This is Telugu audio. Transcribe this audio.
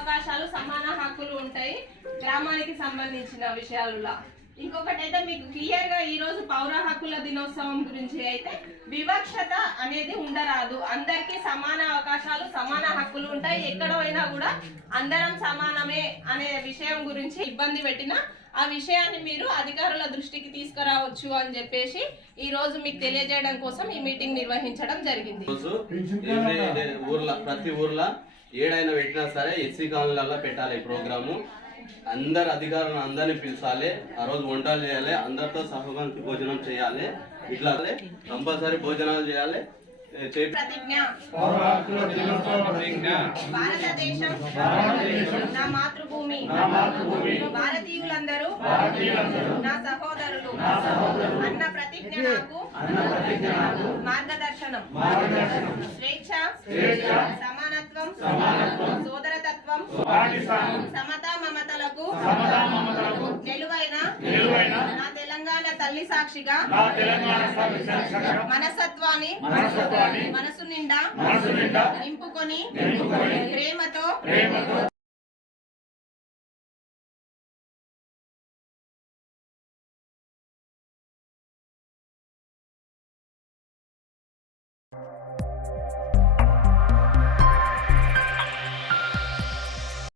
అవకాశాలు సమాన హక్కులు ఉంటాయి గ్రామానికి సంబంధించిన విషయాలలో. ఇంకొకటి అయితే మీకు క్లియర్గా ఈ రోజు పౌర హక్కుల దినోత్సవం గురించి అయితే వివక్షత అనేది ఉండరాదు. అందరికీ సమాన అవకాశాలు సమాన హక్కులు ఉంటాయి. ఎక్కడ కూడా అందరం సమానమే అనే విషయం గురించి ఇబ్బంది పెట్టిన ఆ విషయాన్ని మీరు అధికారుల దృష్టికి తీసుకురావచ్చు అని చెప్పేసి ఈ రోజు మీకు తెలియజేయడం కోసం ఈ మీటింగ్ నిర్వహించడం జరిగింది. ప్రతి ఊర్లో ఏడైనా పెట్టినా సరే ఎస్సీ కాలనీలలో పెట్టాలి ఈ ప్రోగ్రాము. అందరు అధికారులను అందరిని పిలిచాలి ఆ రోజు వంటలు చేయాలి అందరితో సహబంతి భోజనం చేయాలి. ఇట్లా కంపల్సరీ భోజనాలు చేయాలి. ఏ, చే- ప్రతిజ్ఞ. భారతదేశం. నా మాతృభూమి. భారతీయులందరూ. నా సహోదరులు. అన్న ప్రతిజ్ఞ నాకు. మార్గదర్శనం. స్వేచ్ఛ. సమానత్వం సోదరతత్వం సమతా మమతలకు నిలువైన నా తెలంగాణ తల్లి సాక్షిగా మనసత్వాన్ని మనసు నిండా నింపుకొని ప్రేమతో Thank